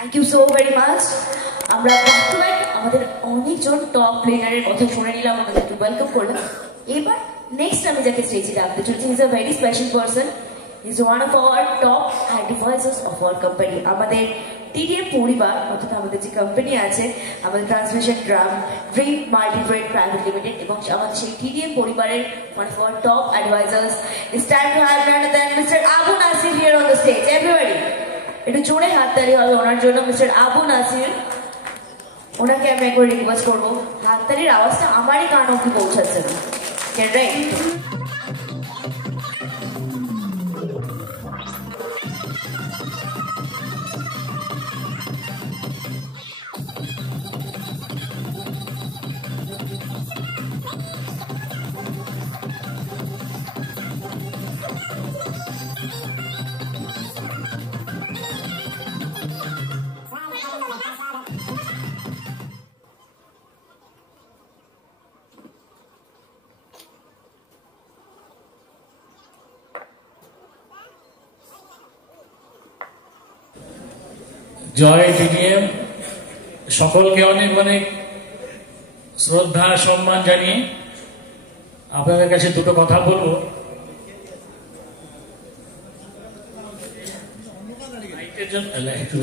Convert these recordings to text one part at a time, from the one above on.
Thank you so very much. আমরা back to back আমাদের অনেকজন টপ প্লেয়ারের কথা শুনে নিলাম, আমাদেরকে ওয়েলকাম করলাম। এবার নেক্সট আমি যাকে স্টেজে ডাকতে চলেছি, is a very special person, is one of our top advisers of our company. আমাদের টিডিএম পরিবার অর্থাৎ আমাদের যে কোম্পানি আছে, আমাদের ট্রান্সমিশন ড্রিম মাল্টিট্রেড প্রাইভেট লিমিটেড, এবং আমাদের সেই টিডিএম পরিবারের one of our top advisers, it's time to have naan other than mister Abu Nasir here on the stage. Everybody একটু জোরে হাততালি হবে ওনার জন্য, মিস্টার আবু নাসির। ওনাকে আমি একবার রিকোয়েস্ট করবো, হাততালির আওয়াজটা আমারই কান অব্দি পৌঁছাচ্ছে না, রাইট? জয় টিডিএম। সকলকে অনেক অনেক শ্রদ্ধা সম্মান জানিয়ে আপনাদের কাছে দুটো কথা বলবো।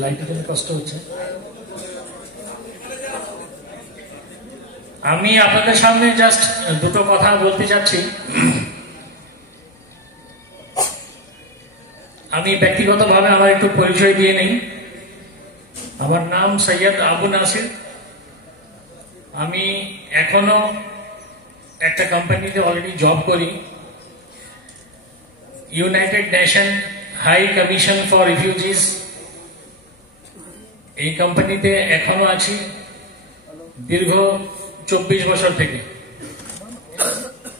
লাইটের জন্য কষ্ট হচ্ছে। আমি আপনাদের সামনে জাস্ট দুটো কথা বলতে চাচ্ছি। আমি ব্যক্তিগতভাবে আমার একটু পরিচয় দিয়ে নেই। আমার নাম সৈয়দ আবু নাসির। আমি এখনো একটা কোম্পানিতে অলরেডি জব করি, united nation high commission for refugees. এই কোম্পানিতে এখনো আছি দীর্ঘ 24 বছর থেকে,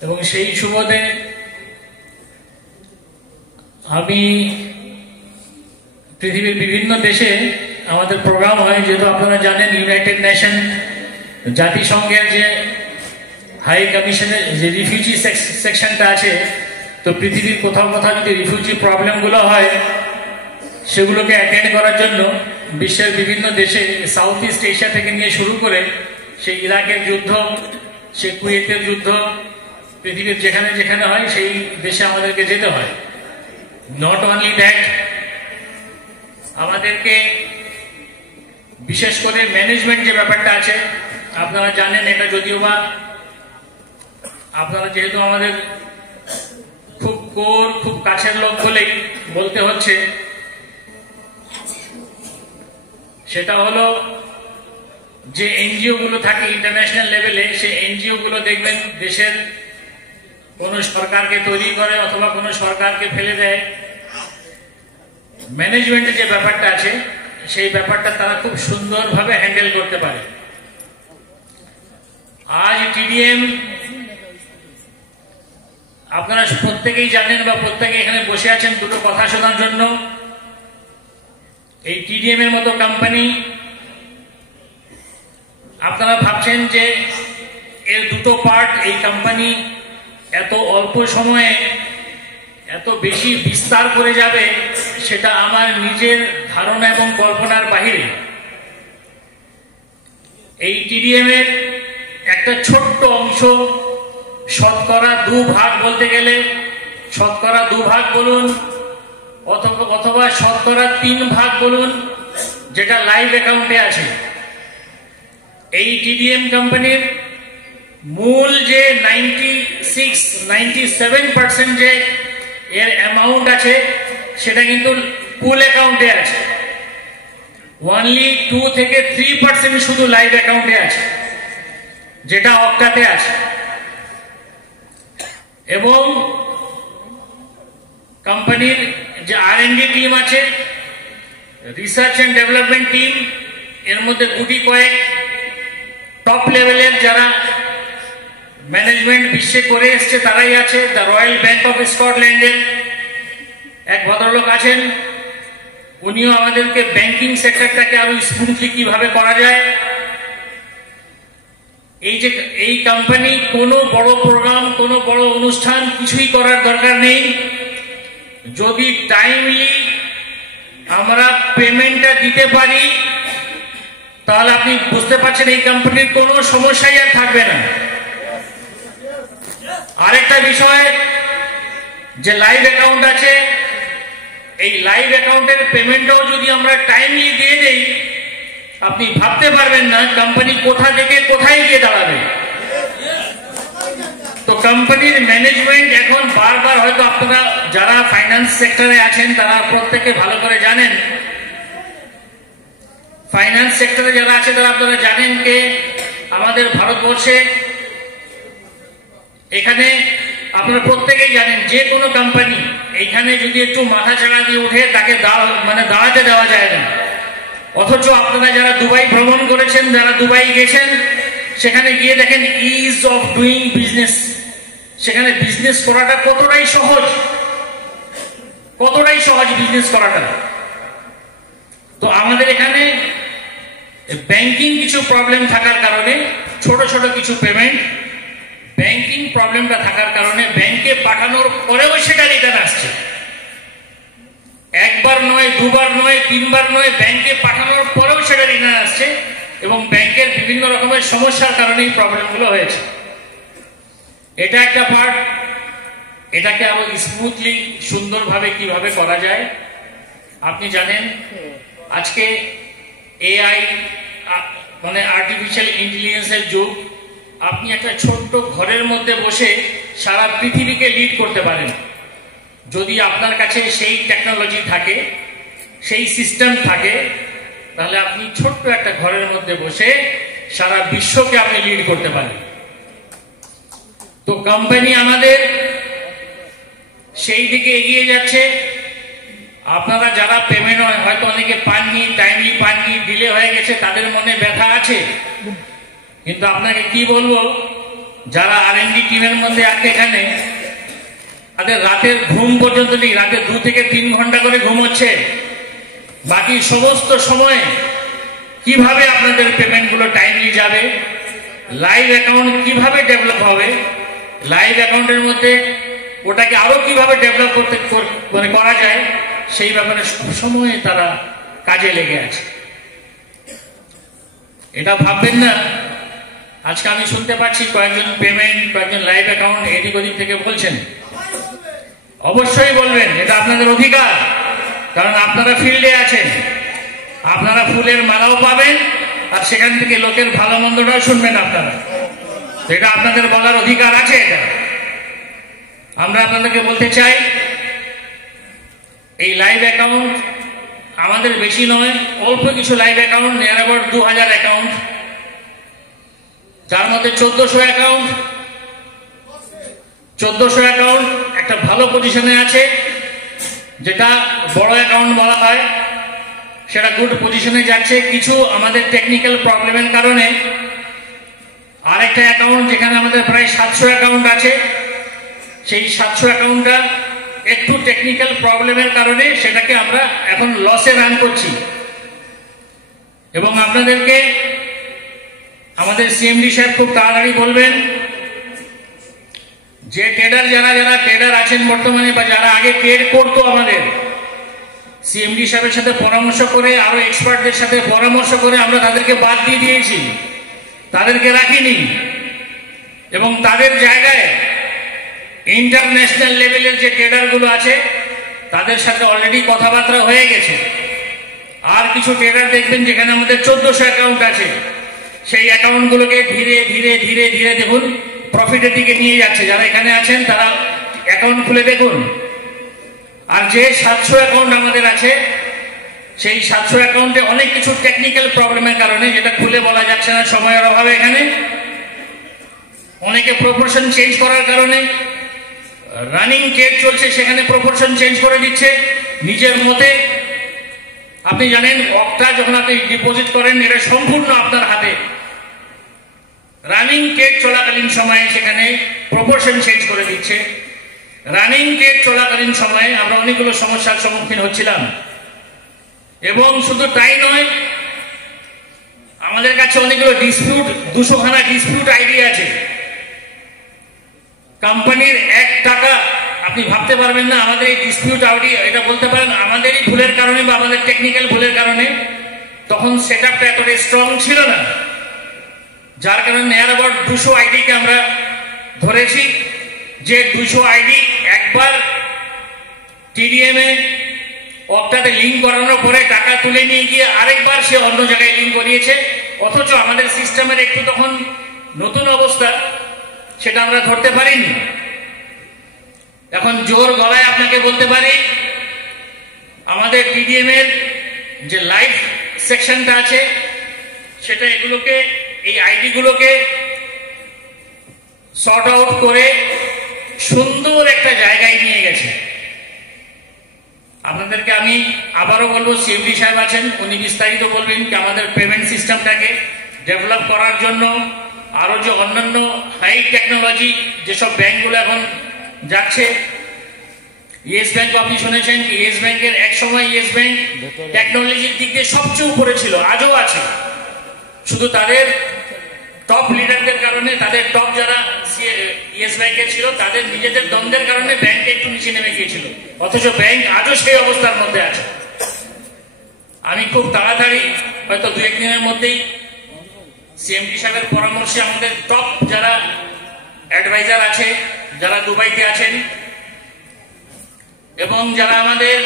এবং সেই সুবাদে আমি পৃথিবীর বিভিন্ন দেশে আমাদের প্রোগ্রাম হয়। যেহেতু আপনারা জানেন ইউনাইটেড নেশন জাতিসংঘের যে হাই কমিশনের যে রিফিউজি সেকশনটা আছে, তো পৃথিবীর কোথাও কোথাও যদি রিফিউজি প্রবলেমগুলো হয় সেগুলোকে অ্যাটেন্ড করার জন্য বিশ্বের বিভিন্ন দেশে, সাউথ ইস্ট এশিয়া থেকে নিয়ে শুরু করে সেই ইরাকের যুদ্ধ, সে কুয়েতের যুদ্ধ, পৃথিবীর যেখানে যেখানে হয় সেই দেশে আমাদেরকে যেতে হয়। নট অনলি দ্যাট, আমাদেরকে বিশেষ করে ম্যানেজমেন্ট যে ব্যাপারটা আছে আপনারা জানেন, এটা যদিও বা আপনারা যেহেতু আমাদের খুব কাছের লোক বলেই বলতে হচ্ছে, সেটা হলো যে এনজিও গুলো থাকে ইন্টারন্যাশনাল লেভেলে, সেই এনজিও গুলো দেখবেন দেশের কোন সরকারকে তৈরি করে অথবা কোন সরকারকে ফেলে দেয়। ম্যানেজমেন্টের যে ব্যাপারটা আছে সেই ব্যাপারটা তারা খুব সুন্দরভাবে হ্যান্ডেল করতে পারে। আজ টিডিএম আপনারা প্রত্যেকেই জানেন বা প্রত্যেকে এখানে বসে আছেন দুটো কথা শোনার জন্য। এই টিডিএম এর মতো কোম্পানি, আপনারা ভাবছেন যে এর দুটো পার্ট, এই কোম্পানি এত অল্প সময়ে এত বেশি বিস্তার করে যাবে, সেটা আমার নিজের ধারণা এবং কল্পনার বাহিরে। এই টিডিএম এর একটা ছোট্ট অংশ, শতকরা 2 ভাগ বলতে গেলে, শতকরা 2 ভাগ বলুন অথবা শতকরা 3 ভাগ বলুন, যেটা লাইভ অ্যাকাউন্টে আছে। এই টিডিএম কোম্পানির মূল যে 97% যে এর অ্যামাউন্ট আছে সেটা কিন্তু পুল অ্যাকাউন্টে আছে। অনলি 2 থেকে 3% শুধু লাইভ অ্যাকাউন্টে আছে, যেটা অক্টাতে আছে। এবং কোম্পানির যে R&D টিম আছে, রিসার্চ এন্ড ডেভেলপমেন্ট টিম, এর মধ্যে গুটি কয়েক টপ লেভেলের যারা ম্যানেজমেন্ট বিশ্বে করে এসছে তারাই আছে। দ্য রয়্যাল ব্যাংক অফ স্কটল্যান্ডের এক ভদ্রলোক আছেন, উনিও আমাদেরকে ব্যাংকিং সেক্টরটাকে আরো স্মুথলি কিভাবে করা যায়। এই কোম্পানি কোনো বড় প্রোগ্রাম, কোনো বড় অনুষ্ঠান কিছুই করার দরকার নেই। যদি টাইমলি আমরা পেমেন্টটা দিতে পারি, তাহলে আপনি বুঝতে পারছেন এই কোম্পানির কোনো সমস্যাই আর থাকবে না। আরেকটা বিষয়, যে লাইভ অ্যাকাউন্ট আছে, এই লাইভ অ্যাকাউন্টের পেমেন্টও যদি আমরা টাইমলি দিয়ে দেই, আপনি ভাবতে পারবেন না কোম্পানি কোথা থেকে কোথায় গিয়ে দাঁড়াবে। তো কোম্পানির ম্যানেজমেন্ট এখন বারবার, হয়তো আপনারা যারা ফাইন্যান্স সেক্টরে আছেন তারা প্রত্যেকে ভালো করে জানেন, ফাইন্যান্স সেক্টরে যারা আছে তারা আপনারা জানেন যে আমাদের ভারতবর্ষে এখানে আপনারা প্রত্যেকেই জানেন যে কোনো কোম্পানি এইখানে যদি একটু মাথা চাড়া দিয়ে উঠে তাকে দাঁড়াতে দেওয়া যায় না। অথচ আপনারা যারা দুবাই ভ্রমণ করেছেন, যারা দুবাই গেছেন, সেখানে গিয়ে দেখেন ইজ অফ ডুইং বিজনেস, সেখানে বিজনেস করাটা কতটাই সহজ বিজনেস করাটা। তো আমাদের এখানে ব্যাংকিং কিছু প্রবলেম থাকার কারণে, ছোট ছোট কিছু পেমেন্ট ব্যাংকিং প্রবলেমটা থাকার কারণে ব্যাংকে পাঠানোর পরেও সেটা রিটার্ন আসছে। একবার নয়, দুবার নয়, তিনবার নয়, ব্যাংকে পাঠানোর পরেও সেটা রিটার্ন আসছে, এবং ব্যাংকের বিভিন্ন রকমের সমস্যার কারণে এই প্রবলেমগুলো হয়েছে। এটা একটা পার্ট। এটাকে আরো স্মুথলি, সুন্দরভাবে কিভাবে করা যায়, আপনি জানেন আজকে এআই আর্টিফিশিয়াল ইন্টেলিজেন্সের যুগ। আপনি একটা ছোট্ট ঘরের মধ্যে বসে সারা পৃথিবীকে লিড করতে পারেন, যদি আপনার কাছে সেই টেকনোলজি থাকে, সেই সিস্টেম থাকে, তাহলে আপনি ছোট্ট একটা ঘরের মধ্যে বসে সারা বিশ্বকে আপনি লিড করতে পারেন। তো কোম্পানি আমাদের সেই দিকে এগিয়ে যাচ্ছে। আপনারা যারা পেমেন্ট হয়তো অনেকে পাননি, টাইমলি পাননি, ডিলে হয়ে গেছে, তাদের মনে ব্যথা আছে। কিন্তু আপনাকে কি বলবো, যারা আর&ডি টিমের মধ্যে আছে এখানে, তাদের রাতের ঘুম পর্যন্ত নেই, রাতে 2 থেকে 3 ঘন্টা করে ঘুম হচ্ছে। বাকি সমস্ত সময় কিভাবে আপনাদের পেমেন্টগুলো টাইমলি যাবে, লাইভ অ্যাকাউন্ট কিভাবে ডেভেলপ হবে, লাইভ অ্যাকাউন্টের মধ্যে ওটাকে আরো কিভাবে ডেভেলপ করা যায়, সেই ব্যাপারে সবসময় তারা কাজে লেগে আছে। এটা ভাববেন না, আজকে আমি শুনতে পাচ্ছি কয়েকজন পেমেন্ট, কয়েকজন লাইভ অ্যাকাউন্ট এদিক ওদিক থেকে বলছেন। অবশ্যই বলবেন, এটা আপনাদের অধিকার, কারণ আপনারা ফিল্ডে আছেন, আপনারা ফুলের মালাও পাবেন, আর সেখান থেকে লোকের ভালো মন্দটাও শুনবেন আপনারা। এটা আপনাদের বলার অধিকার আছে। এটা আমরা আপনাদেরকে বলতে চাই, এই লাইভ অ্যাকাউন্ট আমাদের বেশি নয়, অল্প কিছু live account, near about 2000 account, যার মধ্যে 1400 অ্যাকাউন্ট একটা ভালো পজিশনে আছে, যেটা বড় অ্যাকাউন্ট বলা হয়, সেটা গুড পজিশনে যাচ্ছে। কিছু আমাদের টেকনিক্যাল প্রবলেমের কারণে আরেকটা অ্যাকাউন্ট, যেখানে আমাদের প্রায় 700 অ্যাকাউন্ট আছে, সেই 700 অ্যাকাউন্টটা একটু টেকনিক্যাল প্রবলেমের কারণে সেটাকে আমরা এখন লসে রান করছি। এবং আপনাদেরকে আমাদের সিএমডি সাহেব খুব তাড়াতাড়ি বলবেন, যে ট্রেডার যারা ট্রেডার আছেন বর্তমানে, বা যারা আগে ট্রেড করতো, আমাদের সিএমডি সাহেবের সাথে পরামর্শ করে, আরো এক্সপার্টদের সাথে পরামর্শ করে আমরা তাদেরকে বাদ দিয়ে দিয়েছি, তাদেরকে রাখিনি, এবং তাদের জায়গায় ইন্টারন্যাশনাল লেভেলের যে ট্রেডার গুলো আছে তাদের সাথে অলরেডি কথাবার্তা হয়ে গেছে। আর কিছু ট্রেডার দেখবেন যেখানে আমাদের 1400 অ্যাকাউন্ট আছে, সেই অ্যাকাউন্ট গুলোকে ধীরে ধীরে ধীরে ধীরে দেখুন প্রফিটের দিকে নিয়ে যাচ্ছে। যারা এখানে আছেন তারা অ্যাকাউন্ট খুলে দেখুন। আর যে 700 অ্যাকাউন্ট আমাদের আছে, সেই 700 অ্যাকাউন্টে অনেক কিছু টেকনিক্যাল প্রবলেমের কারণে, যেটা খুলে বলা যাচ্ছে না সময়ের অভাবে, এখানে অনেকে প্রপোর্শন চেঞ্জ করার কারণে, রানিং ট্রেড চলছে সেখানে প্রপোর্শন চেঞ্জ করে দিচ্ছে নিজের মতে। আপনি জানেন অক্টা যখন আপনি ডিপোজিট করেন, এটা সম্পূর্ণ আপনার হাতে। রানিং ট্রেড চলাকালীন সময়ে সেখানে প্রপোর্শন চেঞ্জ করে দিচ্ছে। রানিং ট্রেড চলাকালীন সময়ে আমরা অনেকগুলো সমস্যার সম্মুখীন হচ্ছিলাম। এবং শুধু তাই নয়, আমাদের কাছে অনেকগুলো ডিসপিউট, 200 খানা ডিসপিউট আইডি আছে। কোম্পানির 1 টাকা আপনি ভাবতে পারবেন না আমাদের এই ডিসপিউট আইডি, এটা বলতে পারেন আমাদেরই ভুলের কারণে বা আমাদের টেকনিক্যাল ভুলের কারণে তখন সেটআপটা এতটা স্ট্রং ছিল না, যার কারণে নিয়ার অ্যাবাউট 200 আইডিকে আমরা ধরেছি যে 200 আইডি একবার টিডিএম এ অক্টাতে লিঙ্ক করানোর পরে টাকা তুলে নিয়ে গিয়ে আরেকবার সে অন্য জায়গায় লিঙ্ক করিয়েছে, অথচ আমাদের সিস্টেমের একটু তখন নতুন অবস্থা, সেটা আমরা ধরতে পারিনি। এখন জোর গলায় আপনাকে বলতে পারি আমাদের টিডিএম এর যে লাইভ সেকশনটা আছে সেটা এগুলোকে, এই আইডি গুলোকে সর্ট আউট করে সুন্দর একটা জায়গায় নিয়ে গেছে। আপনাদেরকে আমি আবারও বলবো, সিএমডি সাহেব আছেন, উনি বিস্তারিত বলবেন কি আমাদের পেমেন্ট সিস্টেমটাকে ডেভেলপ করার জন্য আরো যে অন্যান্য হাই টেকনোলজি যেসব ব্যাংকগুলো এখন যাচ্ছে। ইয়েস ব্যাংক আপনি শুনেছেন, ইয়েস ব্যাংকের এক সময় ইয়েস ব্যাংক টেকনোলজির দিক দিয়ে সবচেয়ে উপরে ছিল, আজও আছে, শুধু তাদের টপ লিডারদের কারণে, তাদের টপ যারা ইয়েস ব্যাংকে ছিল তাদের নিজেদের দ্বন্দ্বের কারণে ব্যাংকে একটু নিচে নেমে গিয়েছিল, অথচ ব্যাংক আজও সেই অবস্থার মধ্যে আছে। আমি খুব তাড়াতাড়ি হয়তো 2-1 দিনের মধ্যেই সিএমডি সাহেবের পরামর্শে আমাদের টপ যারা অ্যাডভাইজার আছে, যারা দুবাইতে আছেন এবং যারা আমাদের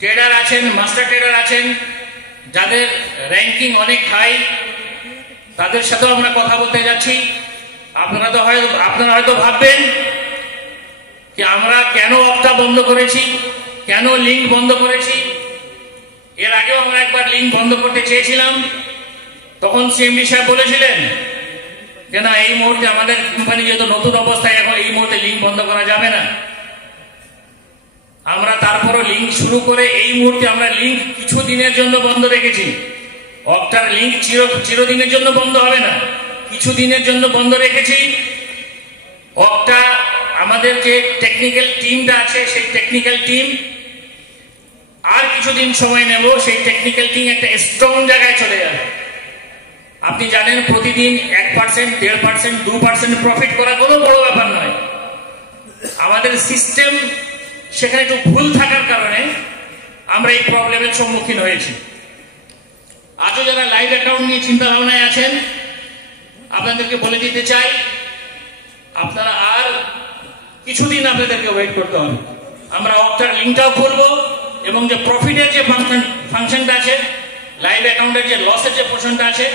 ট্রেডার আছেন, মাস্টার ট্রেডার আছেন, যাদের র্যাঙ্কিং অনেক হাই, তাদের সাথেও আমরা কথা বলতে যাচ্ছি। আপনারা হয়তো ভাববেন যে আমরা কেন অপটা বন্ধ করেছি, কেন লিঙ্ক বন্ধ করেছি। এর আগেও আমরা একবার লিঙ্ক বন্ধ করতে চেয়েছিলাম, তখন সিএমডি সাহেব বলেছিলেন যে না, এই মুহূর্তে আমাদের কোম্পানি যেহেতু নতুন অবস্থায়, এখন এই মুহূর্তে লিঙ্ক বন্ধ করা যাবে না। আমরা তারপরও লিঙ্ক শুরু করে এই মুহূর্তে আমরা লিঙ্ক কিছু দিনের জন্য বন্ধ রেখেছি। অক্টার লিঙ্ক চিরদিনের জন্য বন্ধ হবে না, কিছু দিনের জন্য বন্ধ রেখেছি। অক্টা আমাদের যে টেকনিক্যাল টিমটা আছে, সেই টেকনিক্যাল টিম আর কিছুদিন সময় নেব, সেই টেকনিক্যাল টিম একটা স্ট্রং জায়গায় চলে যাবে। আপনি জানেন প্রতিদিন 1%, 1.5%, 2% প্রফিট করা কোনো বড় ব্যাপার নয়। আমাদের সিস্টেম সেখানে একটু ভুল থাকার কারণে আমরা এই প্রবলেমের সম্মুখীন হয়েছি। আজও যারা লাইভ অ্যাকাউন্ট নিয়ে চিন্তা ভাবনায় আছেন, আপনাদেরকে বলে দিতে চাই, আপনারা আর কিছুদিন আপনাদেরকে ওয়েট করতে হবে। আমরা অক্টার লিঙ্কটাও খুলবো এবং যে প্রফিটের যে ফাংশনটা আছে, লাইভ অ্যাকাউন্টের যে লসের যে পোর্শনটা আছে,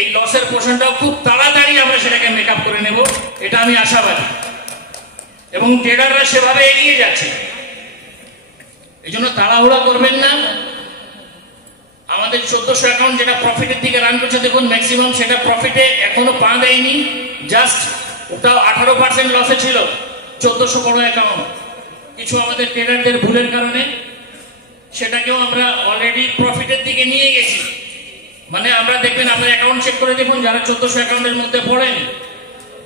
এই লসের পোর্শনটাও খুব তাড়াতাড়ি আমরা সেটাকে মেকআপ করে নেব, এটা আমি আশাবাদী। এবং ট্রেডাররা সেভাবে এগিয়ে যাচ্ছে, এই জন্য তাড়াহুড়া করবেন না। আমাদের 1400 অ্যাকাউন্ট যেটা প্রফিটের দিকে রান করছে, দেখুন ম্যাক্সিমাম সেটা প্রফিটে এখনো পা দেয়নি, জাস্ট ওটাও 18% লসে ছিল 1400 বড় অ্যাকাউন্ট। কিছু আমাদের ট্রেডারদের ভুলের কারণে সেটাকেও আমরা অলরেডি প্রফিটের দিকে নিয়ে গেছি। মানে আমরা দেখবেন, আপনার অ্যাকাউন্ট চেক করে দেখুন, যারা 1400 অ্যাকাউন্টের মধ্যে পড়েন,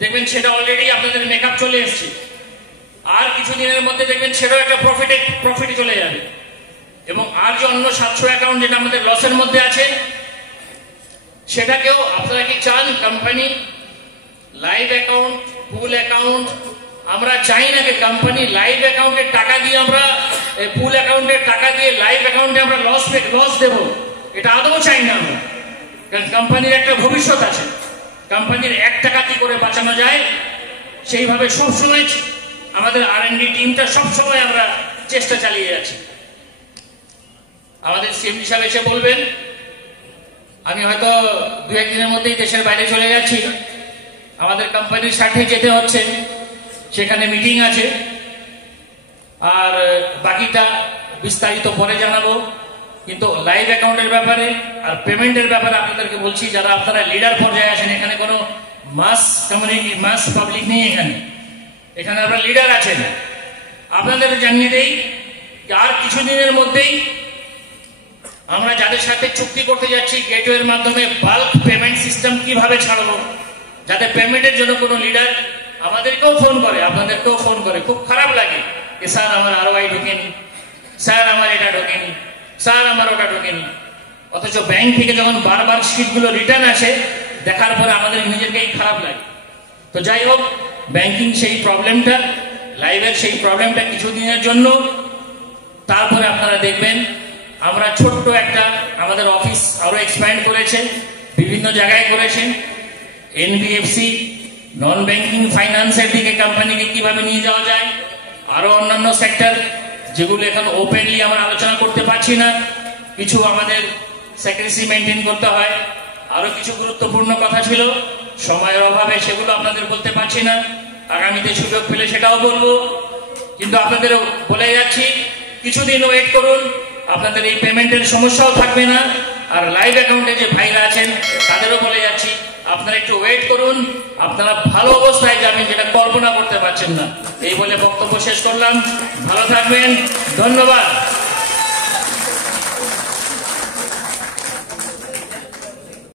দেখবেন সেটা অলরেডি আপনাদের মেকআপ চলে এসছে। আর কিছুদিনের মধ্যে দেখবেন সেটাও একটা প্রফিটে চলে যাবে। এবং আর যে অন্য 700 অ্যাকাউন্ট যেটা আমাদের লসের মধ্যে আছে, সেটাকেও আপনারা কি চান কোম্পানি লাইভ অ্যাকাউন্ট, পুল অ্যাকাউন্ট, আমরা চাই না যে কোম্পানি লাইভ অ্যাকাউন্টের টাকা দিয়ে আমরা পুল অ্যাকাউন্টের টাকা দিয়ে লাইভ অ্যাকাউন্টে আমরা লস দেব, এটা আদৌ চাই না আমরা। কারণ কোম্পানির একটা ভবিষ্যৎ আছে, কোম্পানির 1 টাকা কি করে বাঁচানো যায় সেইভাবে সবসময় আমাদের R&D টিমটা সবসময় আমরা চেষ্টা চালিয়ে যাচ্ছি। আমাদের সিএমডি সাহেব এসে বলবেন, আমি হয়তো 2-1 দিনের মধ্যেই দেশের বাইরে চলে যাচ্ছি, আমাদের কোম্পানির সাথে যেতে হচ্ছে, সেখানে মিটিং আছে, আর বাকিটা বিস্তারিত পরে জানাবো। কিন্তু লাইভ অ্যাকাউন্টের ব্যাপারে আর পেমেন্টের ব্যাপারে আপনাদেরকে বলছি, যারা আপনারা লিডার পর্যায়ে আছেন, এখানে কোনো মাস কমিউনিটি, মাস পাবলিক নেই, এখানে আপনারা লিডার আছেন। আপনাদের জানিয়ে দেই আর কিছুদিনের মধ্যেই আমরা যাদের সাথে চুক্তি করতে যাচ্ছি গেটওয়ের মাধ্যমে বাল্ক পেমেন্ট সিস্টেম কিভাবে ছাড়বো, যাতে পেমেন্টের জন্য কোনো লিডার আমাদেরকেও ফোন করে, আপনাদেরকেও ফোন করে, খুব খারাপ লাগে যে স্যার আমার ROI ঢোকেনি, স্যার আমার এটা ঢোকেনি, স্যার আমার ওটা ঢোকেনি। অথচ ব্যাংক থেকে যখন বারবার শিটগুলো রিটার্ন আসে, দেখার পরে আমাদের নিজেদেরকেই খারাপ লাগে। তো যাই হোক, ব্যাংকিং সেই প্রবলেমটা, লাইভের সেই প্রবলেমটা কিছুদিনের জন্য, তারপরে আপনারা দেখবেন আমরা ছোট্ট একটা আমাদের অফিস আরো এক্সপ্যান্ড করেছে, বিভিন্ন জায়গায় করেছে। এনবিএফসি নন ব্যাংকিং ফাইন্যান্সের দিকে কোম্পানিকে কিভাবে নিয়ে যাওয়া যায়, আরো অন্যান্য সেক্টর যেগুলো এখন ওপেনলি আমরা আলোচনা করতে পারছি না, কিছু আমাদের সেক্রেসি মেনটেন করতে হয়, আরো কিছু গুরুত্বপূর্ণ কথা ছিল, সময়ের অভাবে সেগুলো আপনাদের বলতে পারছি না, আগামীতে সুযোগ পেলে সেটাও বলবো। কিন্তু আপনাদের বলে যাচ্ছি কিছুদিন ওয়েট করুন, আপনাদের এই পেমেন্টের সমস্যাও থাকবে না। আর লাইভ অ্যাকাউন্টে যে ভাইরা আছেন তাদেরও বলে যাচ্ছি আপনারা একটু ওয়েট করুন, আপনারা ভালো অবস্থায় যাবেন যেটা কল্পনা করতে পারছেন না। এই বলে বক্তব্য শেষ করলাম, ভালো থাকবেন, ধন্যবাদ।